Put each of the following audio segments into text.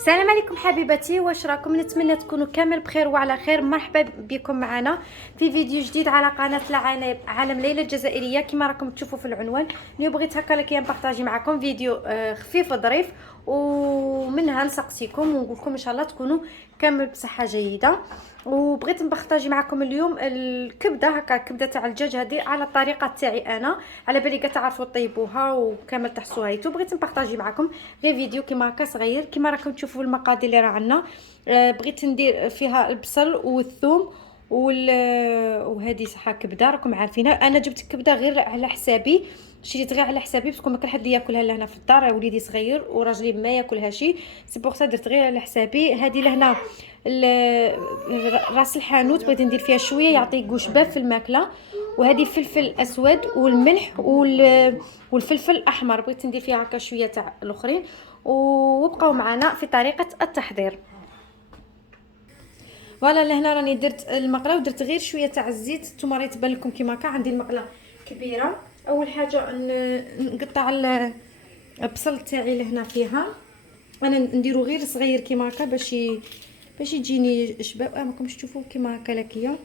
السلام عليكم حبيباتي، واش راكم؟ نتمنى تكونوا كامل بخير وعلى خير. مرحبا بكم معنا في فيديو جديد على قناه عالم ليلى الجزائريه. كما راكم تشوفوا في العنوان، اليوم بغيت هكا لك نبارطاجي معكم فيديو خفيف وظريف، ومنها نسقسيكم ونقول لكم ان شاء الله تكونوا كامل بصحه جيده. وبغيت نبارطاجي معكم اليوم الكبده، هكا الكبده تاع الدجاج هذه على الطريقه تاعي انا، على بالي تعرفوا طيبوها وكامل تحصوها هيتو. بغيت نبارطاجي معكم غير فيديو كيما هكا صغير. كيما راكم تشوفوا المقادير اللي راه عندنا، بغيت ندير فيها البصل والثوم وهذه صحه كبده راكم عارفينها. انا جبت الكبده غير على حسابي، شريت غير على حسابي باسكو ما كان حد ياكلها لهنا في الدار، وليدي صغير وراجلي ما ياكلها شي، سي بوغ سا درت غير على حسابي. هذه لهنا راس الحانوت بغيت ندير فيها شويه يعطي قشبه في الماكله، وهذه فلفل اسود والملح والفلفل الاحمر بغيت ندير فيها هكا شويه تاع الاخرين. وبقاو معنا في طريقه التحضير. فوالا لهنا راني درت المقله ودرت غير شويه تاع الزيت. نتوما راه تبان لكم كيما هكا عندي المقله كبيره. اول حاجه نقطع البصل تاعي لهنا فيها، انا نديرو غير صغير كيما هكا باش يجيني شباب. راكم تشوفوا كيما هكا لكيه.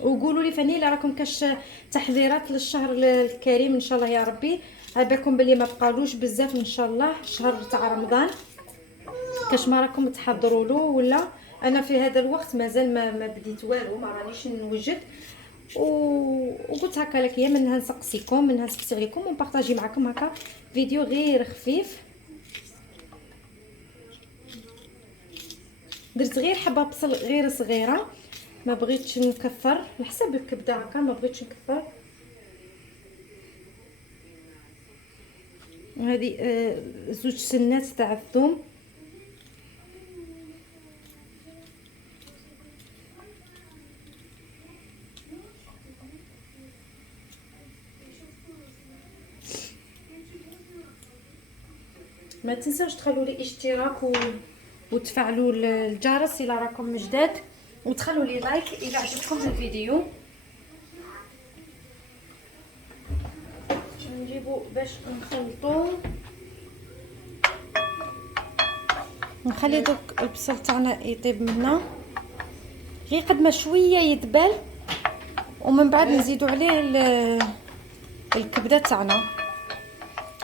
وقولوا لي فاني الا راكم كاش تحضيرات للشهر الكريم ان شاء الله يا ربي، على بالكم بلي ما بقالوش بزاف ان شاء الله الشهر تاع رمضان، كاش ما راكم تحضروا له ولا. انا في هذا الوقت مازال ما بديت والو، ما رانيش نوجد. وقلت هكا لك يا منها نسقسيكم، منها نسقسي عليكم ونبارطاجي معكم هكا فيديو غير خفيف. درت غير حبه بصل غير صغيره، ما بغيتش نكثر على حسب الكبده هكا، ما بغيتش نكثر. وهذه زوج سنات تاع الثوم. ما تنساوش تخلوا لي اشتراك وتفعلوا الجرس الى راكم جداد، وتخلوا لي لايك اذا عجبكم الفيديو. نجيبو باش نخلطو، نخلي دوك البصل تاعنا يطيب منا غير قد ما شويه يدبل، ومن بعد نزيدو عليه الكبده تاعنا.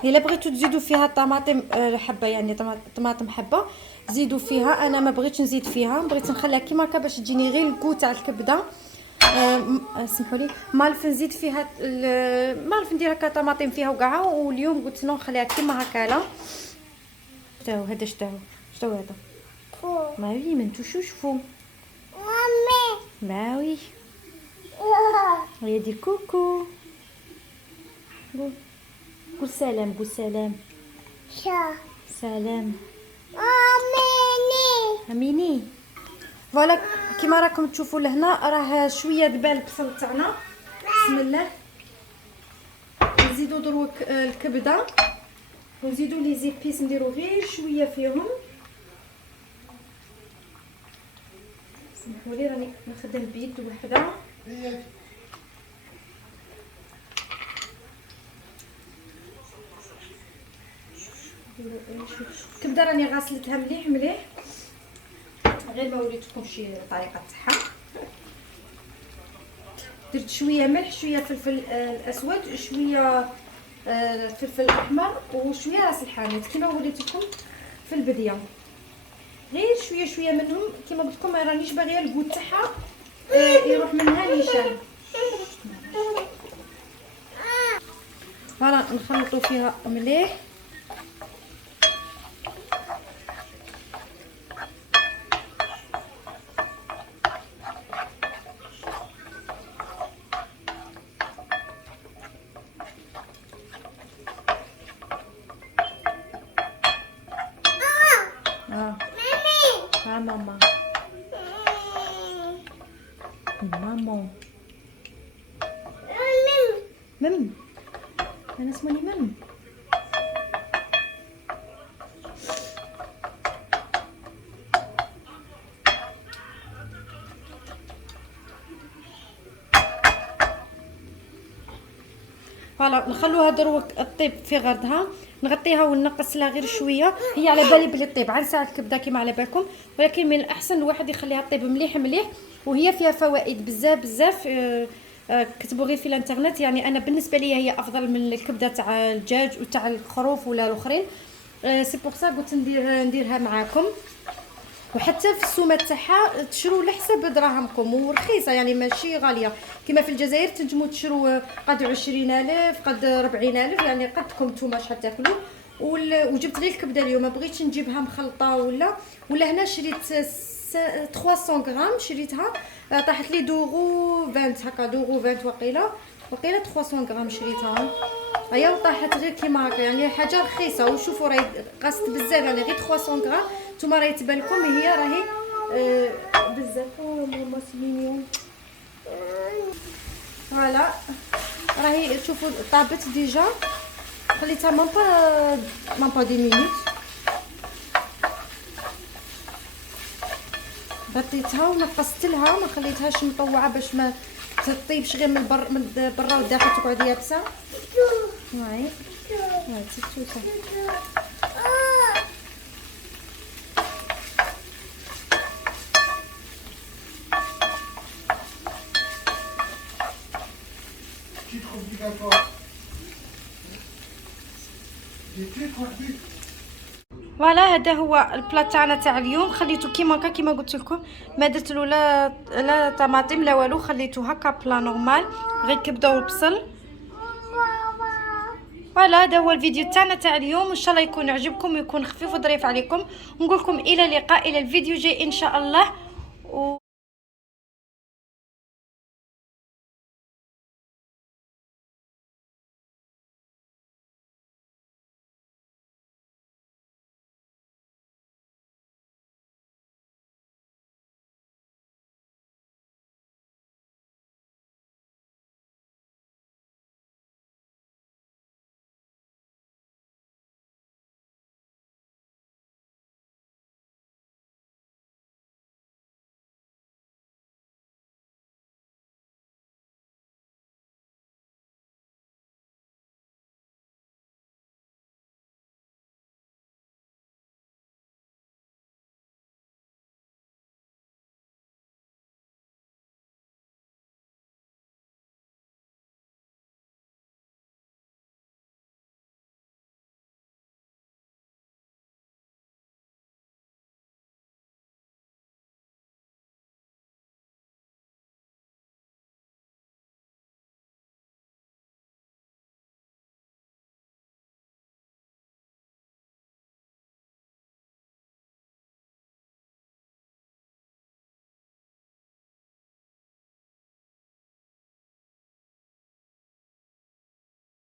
الا بغيتو تزيدوا فيها طماطم حبه، يعني طماطم حبه زيدوا فيها. انا ما بغيتش نزيد فيها، بغيت نخليها كيما هكا باش تجيني غير الكو تاع الكبده. سمحوا لي مالف نزيد فيها مالف ندير هكا طماطم فيها وكاع، واليوم قلت نخليها كيما هكا. لا شتاو هذا، شتاو هذا ماوي ما نتوشوش فو ماوي. هيا دير كوكو، قول سلام، قول سلام. سلام اميني. فوالا كيما راكم تشوفوا لهنا راه شويه دبال البصل تاعنا. بسم الله. نزيدو دروك الكبده ونزيدو لي زيبيس، نديرو غير شويه فيهم. سمحوا لي راني نخدم بيد وحده. الكبده راني غسلتها مليح مليح، غير ما وريتكمش الطريقه تاعها. درت شويه ملح، شويه فلفل الاسود، شويه فلفل احمر، وشويه راس الحانوت كما وريتكم في البدايه. غير شويه شويه منهم كما قلت لكم، ما رانيش باغيه الكود تاعها يروح منها نيشان. فوالا نخلطوا فيها مليح. ها ماما، ماما مم، انا اسموني مم. فوالا نخلوها دروك الطيب في غردها، نغطيها وننقص لها غير شويه. هي على بالي بلي طيب عن ساعه الكبده كيما على بالكم، ولكن من الاحسن الواحد يخليها طيب مليح مليح. وهي فيها فوائد بزاف بزاف. كتبوا غير في الانترنت، يعني انا بالنسبه لي هي افضل من الكبده تاع الدجاج وتاع الخروف ولا الاخرين. سي بور سا قلت نديرها معاكم. وحتى في السومه تاعها تشرو على حساب دراهمكم ورخيصه، يعني ماشي غاليه كما في الجزائر. تنجموا تشرو قد 20,000 قد 40,000، يعني قدكم نتوما شحال تاكلوا. وجبت غير الكبده اليوم، ما بغيتش نجيبها مخلطه ولا هنا شريت 300 غرام شريتها، طاحت لي دورو 20 هكا، دورو 20 وقيله 300 غرام شريتها. هيا وطاحت غير كيما هكا، يعني حاجه رخيصه. وشوفوا راهي قاست بزاف، يعني غير 300 غرام. نتوما راهي تبان لكم هي راهي بزاف. ماما سيميون فوالا راهي شوفوا طابت ديجا. خليتها مام با دي مينوت، غطيتها ونقصت لها، ما خليتهاش مطوعه باش ما تطيبش غير من برا والداخل تقعد يابسه. هاي تيتوتا فوالا. هذا هو البلا تاعنا تاع اليوم. خليته كيما هكا كيما قلت لكم، ما درت له لا طماطم لا والو، خليته هكا بلا نورمال غير كبده والبصل. فوالا هذا هو الفيديو تاعنا تاع اليوم، ان شاء الله يكون عجبكم ويكون خفيف وظريف عليكم. ونقول لكم الى اللقاء، الى الفيديو جاي ان شاء الله.